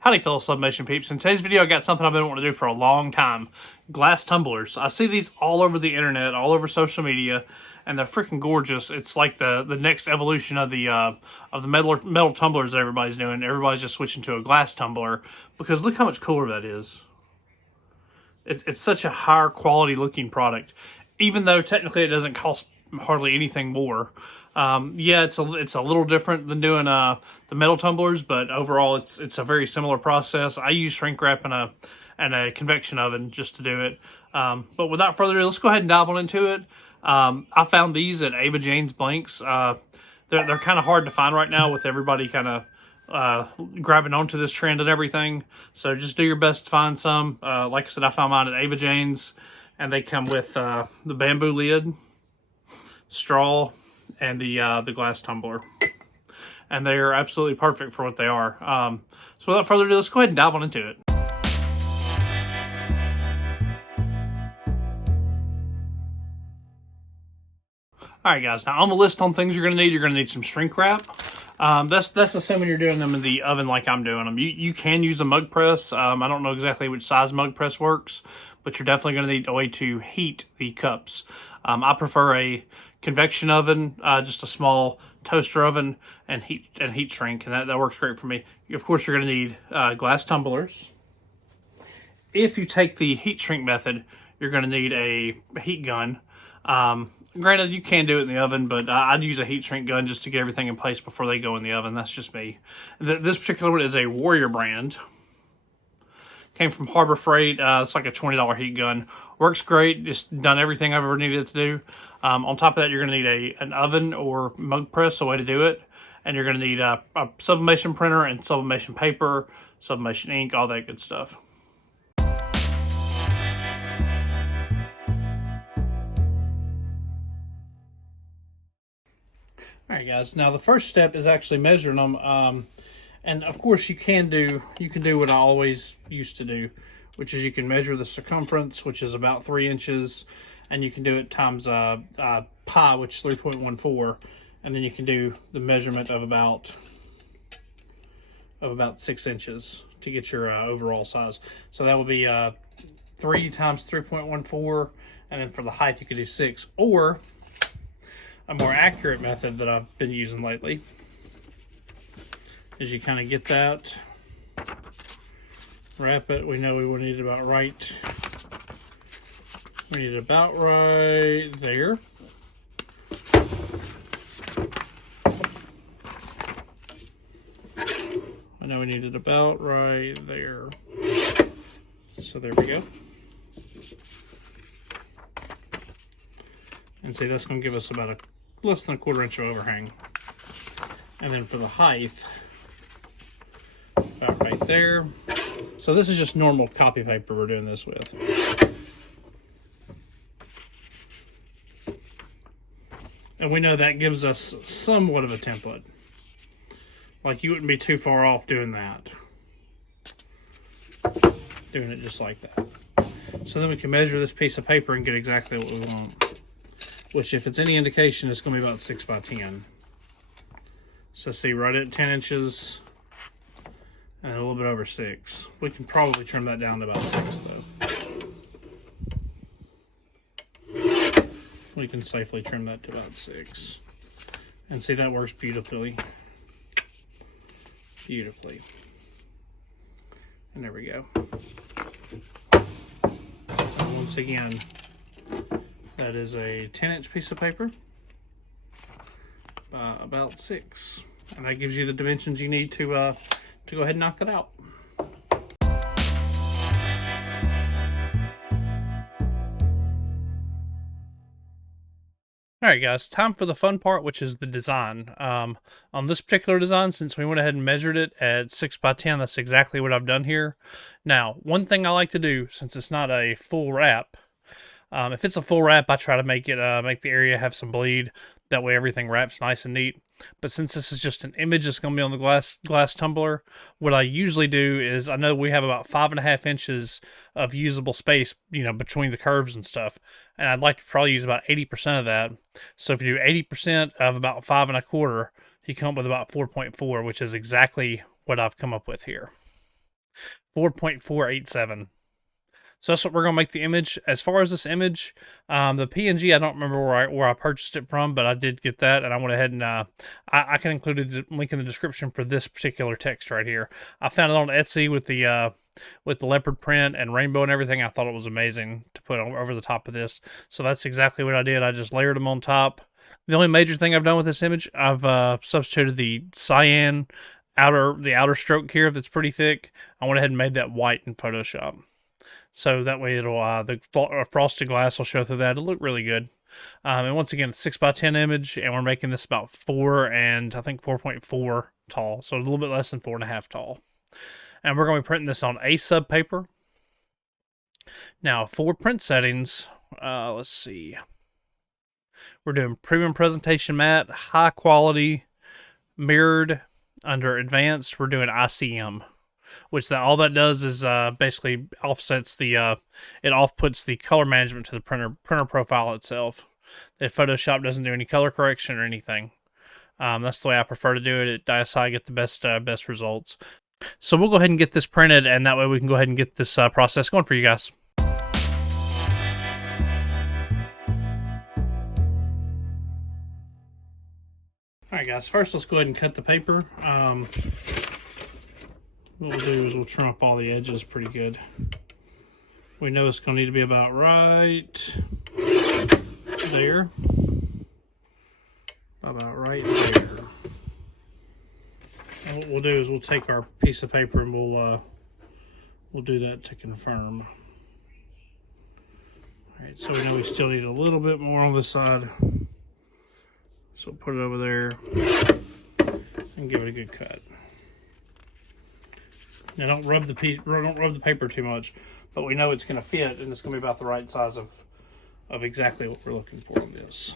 Howdy fellow Sublimation peeps. In today's video I got something I've been wanting to do for a long time. Glass tumblers. I see these all over the internet, all over social media, and they're freaking gorgeous. It's like the next evolution of the metal tumblers that everybody's doing. Everybody's just switching to a glass tumbler because look how much cooler that is. It's such a higher quality looking product, even though technically it doesn't cost hardly anything more. Yeah, it's a little different than doing the metal tumblers, but overall it's a very similar process. I use shrink wrap and a convection oven just to do it. But without further ado, let's go ahead and dive on into it. I found these at Ava Jane's Blanks. They're kind of hard to find right now with everybody kind of grabbing onto this trend and everything. So just do your best to find some. Like I said, I found mine at Ava Jane's, and they come with the bamboo lid, straw, and the glass tumbler, and they are absolutely perfect for what they are. So without further ado, let's go ahead and dive on into it. Alright guys, now on the list on things you're going to need some shrink wrap. That's assuming you're doing them in the oven like I'm doing them. You can use a mug press. I don't know exactly which size mug press works, but you're definitely going to need a way to heat the cups. I prefer a convection oven, just a small toaster oven, and heat shrink, and that works great for me. Of course, you're going to need glass tumblers. If you take the heat shrink method, you're going to need a heat gun. Granted, you can do it in the oven, but I'd use a heat shrink gun just to get everything in place before they go in the oven. That's just me. This particular one is a Warrior brand. Came from Harbor Freight. It's like a $20 heat gun. Works great. Just done everything I've ever needed it to do. On top of that, you're going to need an oven or mug press, a way to do it. And you're going to need a sublimation printer and sublimation paper, sublimation ink, all that good stuff. Alright guys, now the first step is actually measuring them. And of course you can do what I always used to do, which is you can measure the circumference, which is about 3 inches, and you can do it times pi, which is 3.14, and then you can do the measurement of about 6 inches to get your overall size. So that would be 3 times 3.14, and then for the height you could do 6, or a more accurate method that I've been using lately is you kind of get that, wrap it. We know we will need it about right. We need it about right there. I know we need it about right there. So there we go. And see, that's going to give us about less than a 1/4 inch of overhang. And then for the height, about right there. So this is just normal copy paper we're doing this with. And we know that gives us somewhat of a template. Like you wouldn't be too far off doing that. Doing it just like that. So then we can measure this piece of paper and get exactly what we want. Which, if it's any indication, is going to be about 6 by 10. So see, right at 10 inches and a little bit over 6. We can probably trim that down to about 6, though. We can safely trim that to about 6. And see, that works beautifully. Beautifully. And there we go. And once again, that is a 10-inch piece of paper by about 6. And that gives you the dimensions you need to go ahead and knock that out. Alright guys, time for the fun part, which is the design. On this particular design, since we went ahead and measured it at 6 by 10, that's exactly what I've done here. Now, one thing I like to do, since it's not a full wrap, if it's a full wrap, I try to make it make the area have some bleed. That way everything wraps nice and neat. But since this is just an image that's going to be on the glass tumbler, what I usually do is, I know we have about 5.5 inches of usable space, between the curves and stuff. And I'd like to probably use about 80% of that. So if you do 80% of about 5.25, you come up with about 4.4, which is exactly what I've come up with here. 4.487. So that's what we're going to make the image. As far as this image, the PNG, I don't remember where I purchased it from, but I did get that, and I went ahead and I can include a link in the description for this particular text right here. I found it on Etsy with the leopard print and rainbow and everything. I thought it was amazing to put over the top of this. So that's exactly what I did. I just layered them on top. The only major thing I've done with this image, I've substituted the cyan outer stroke here that's pretty thick. I went ahead and made that white in Photoshop. So that way it'll the frosted glass will show through that. It'll look really good. And once again, it's 6x10 image, and we're making this about 4 and I think 4.4 tall. So a little bit less than 4.5 tall. And we're going to be printing this on A-sub paper. Now, for print settings, let's see. We're doing premium presentation matte, high quality, mirrored. Under advanced, we're doing ICM, which all that does is basically offsets it off-puts the color management to the printer profile itself. If Photoshop doesn't do any color correction or anything. That's the way I prefer to do it. That's how I get the best results. So we'll go ahead and get this printed, and that way we can go ahead and get this process going for you guys. Alright guys, first let's go ahead and cut the paper. What we'll do is we'll trim up all the edges pretty good. We know it's going to need to be about right there. About right there. And what we'll do is we'll take our piece of paper and we'll do that to confirm. Alright, so we know we still need a little bit more on this side. So we'll put it over there and give it a good cut. Now don't rub the paper too much, but we know it's going to fit and it's going to be about the right size of exactly what we're looking for on this.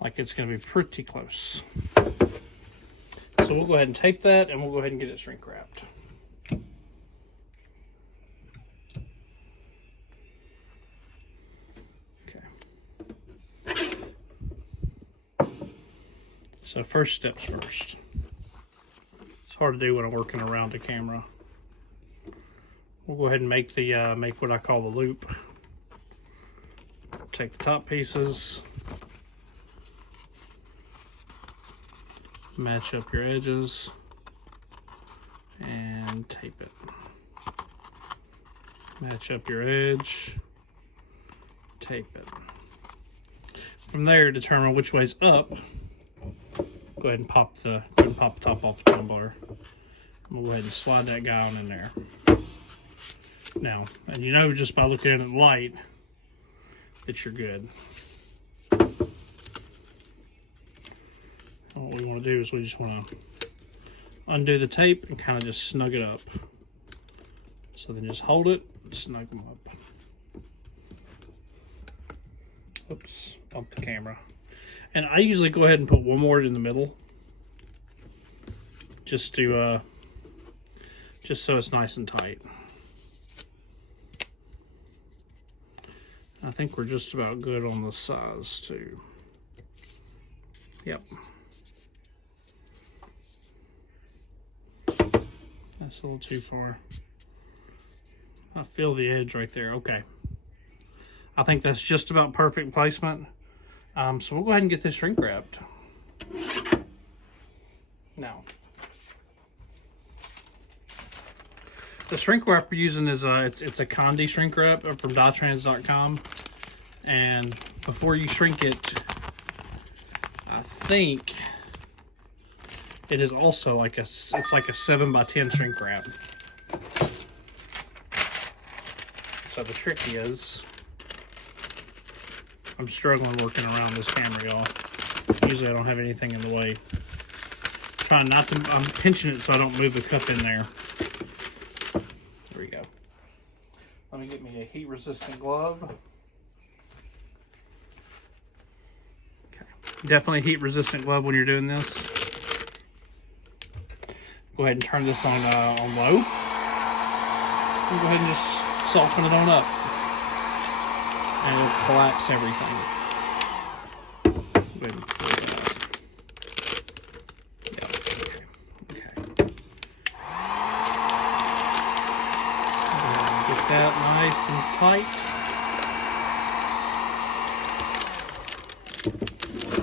Like it's going to be pretty close. So we'll go ahead and tape that, and we'll go ahead and get it shrink wrapped. So first steps first. It's hard to do when I'm working around the camera. We'll go ahead and make make what I call the loop. Take the top pieces, match up your edges, and tape it. Match up your edge, tape it. From there, determine which way's up. Go ahead and pop the top off the tumbler. We'll go ahead and slide that guy on in there. Now, and you know just by looking at the light that you're good. What we want to do is we just want to undo the tape and kind of just snug it up. So then just hold it and snug them up. Oops, bumped the camera. And I usually go ahead and put one more in the middle, just so it's nice and tight. I think we're just about good on the size too. Yep. That's a little too far. I feel the edge right there. Okay. I think that's just about perfect placement. So we'll go ahead and get this shrink wrapped. Now, the shrink wrap we're using is it's a Condi shrink wrap from dietrans.com, and before you shrink it, I think it is also like it's like a 7x10 shrink wrap. So the trick is, I'm struggling working around this camera, y'all. Usually I don't have anything in the way. Trying not to, I'm pinching it so I don't move the cup in there. There we go. Let me get me a heat resistant glove. Okay. Definitely heat resistant glove when you're doing this. Go ahead and turn this on low. And go ahead and just soften it on up. And it'll collapse everything. Go ahead and pull it out. Yep. Okay. tight.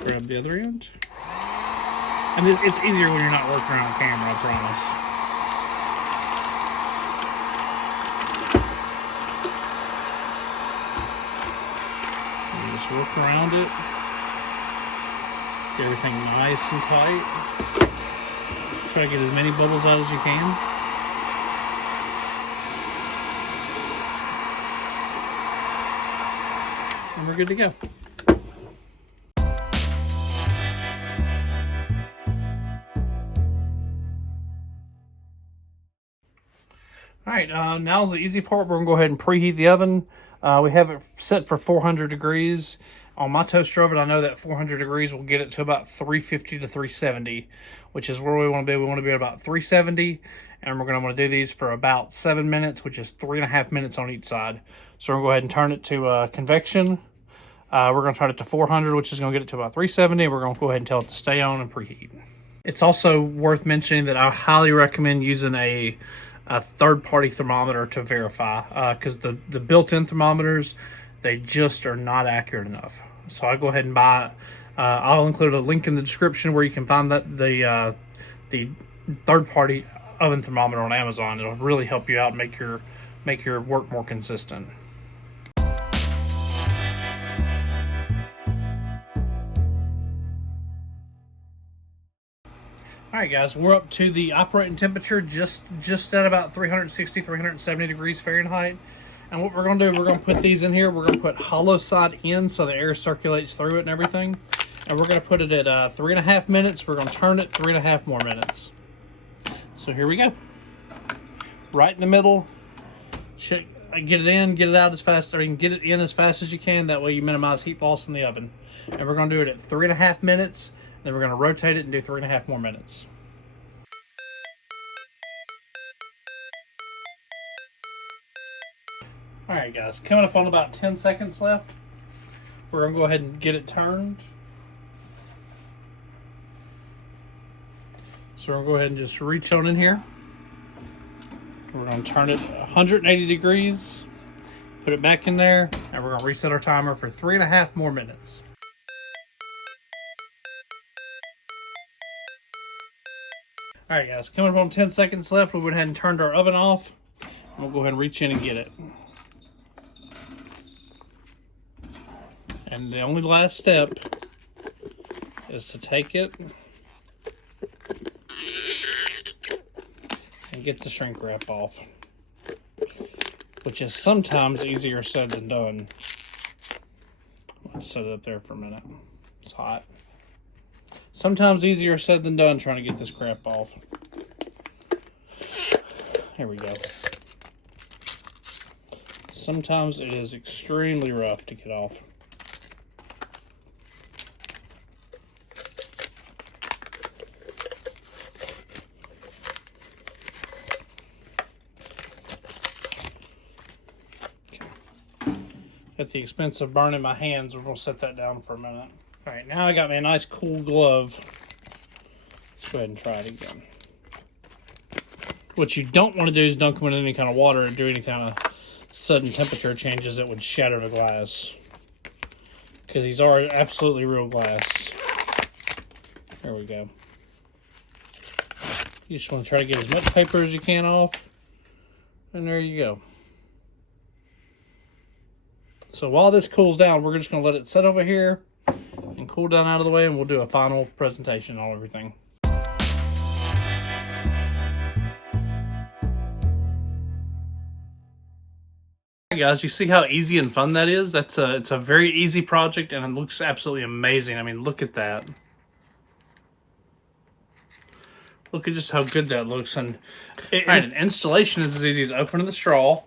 Grab the other end. And it's easier when you're not working around the camera, I promise. And just work around it. Get everything nice and tight. Try to get as many bubbles out as you can. And we're good to go. Alright, now's the easy part. We're going to go ahead and preheat the oven. We have it set for 400 degrees. On my toaster oven, I know that 400 degrees will get it to about 350 to 370, which is where we want to be. We want to be at about 370, and we're going to want to do these for about 7 minutes, which is 3.5 minutes on each side. So we're going to go ahead and turn it to convection. We're going to turn it to 400, which is going to get it to about 370. We're going to go ahead and tell it to stay on and preheat. It's also worth mentioning that I highly recommend using a third-party thermometer to verify, because the built-in thermometers, they just are not accurate enough. So I go ahead and buy. I'll include a link in the description where you can find that the third-party oven thermometer on Amazon. It'll really help you out and make your work more consistent. Alright guys, we're up to the operating temperature just at about 360, 370 degrees Fahrenheit. And what we're going to do, we're going to put these in here. We're going to put hollow side in so the air circulates through it and everything. And we're going to put it at 3.5 minutes. We're going to turn it 3.5 more minutes. So here we go. Right in the middle. Get it in, get it out as fast, or you can get it in as fast as you can. That way you minimize heat loss in the oven. And we're going to do it at 3.5 minutes. Then we're going to rotate it and do 3.5 more minutes. Alright guys, coming up on about 10 seconds left. We're going to go ahead and get it turned. So we're going to go ahead and just reach on in here. We're going to turn it 180 degrees. Put it back in there. And we're going to reset our timer for 3.5 more minutes. Alright guys, coming up on 10 seconds left. We went ahead and turned our oven off. We'll go ahead and reach in and get it. And the only last step is to take it and get the shrink wrap off, which is sometimes easier said than done. Let's set it up there for a minute. It's hot. Sometimes easier said than done trying to get this crap off. Here we go. Sometimes it is extremely rough to get off. At the expense of burning my hands, we're going to set that down for a minute. Alright, now I got me a nice cool glove. Let's go ahead and try it again. What you don't want to do is dunk them in any kind of water or do any kind of sudden temperature changes that would shatter the glass. Because these are absolutely real glass. There we go. You just want to try to get as much paper as you can off. And there you go. So while this cools down, we're just going to let it sit over here and cool down out of the way, and we'll do a final presentation on everything. Alright guys, you see how easy and fun that is? It's a very easy project, and it looks absolutely amazing. I mean, look at that. Look at just how good that looks. And installation is as easy as opening the straw,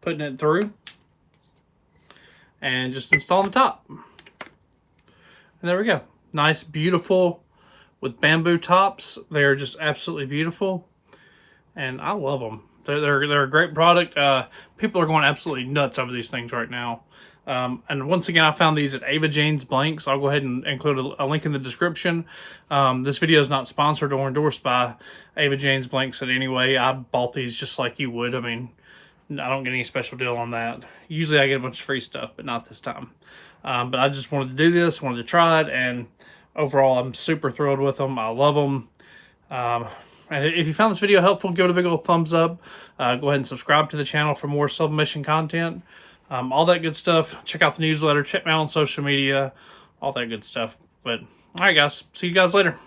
putting it through, and just installing the top. And there we go. Nice, beautiful, with bamboo tops. They're just absolutely beautiful, and I love them. They're a great product. People are going absolutely nuts over these things right now. And once again, I found these at Ava Jane's Blanks. I'll go ahead and include a link in the description. This video is not sponsored or endorsed by Ava Jane's Blanks in any way. I bought these just like you would. I mean, I don't get any special deal on that. Usually I get a bunch of free stuff, but not this time. But I just wanted to do this, wanted to try it, and overall I'm super thrilled with them. I love them. And if you found this video helpful, give it a big old thumbs up. Go ahead and subscribe to the channel for more sublimation content. All that good stuff. Check out the newsletter. Check me out on social media. All that good stuff. But, alright guys. See you guys later.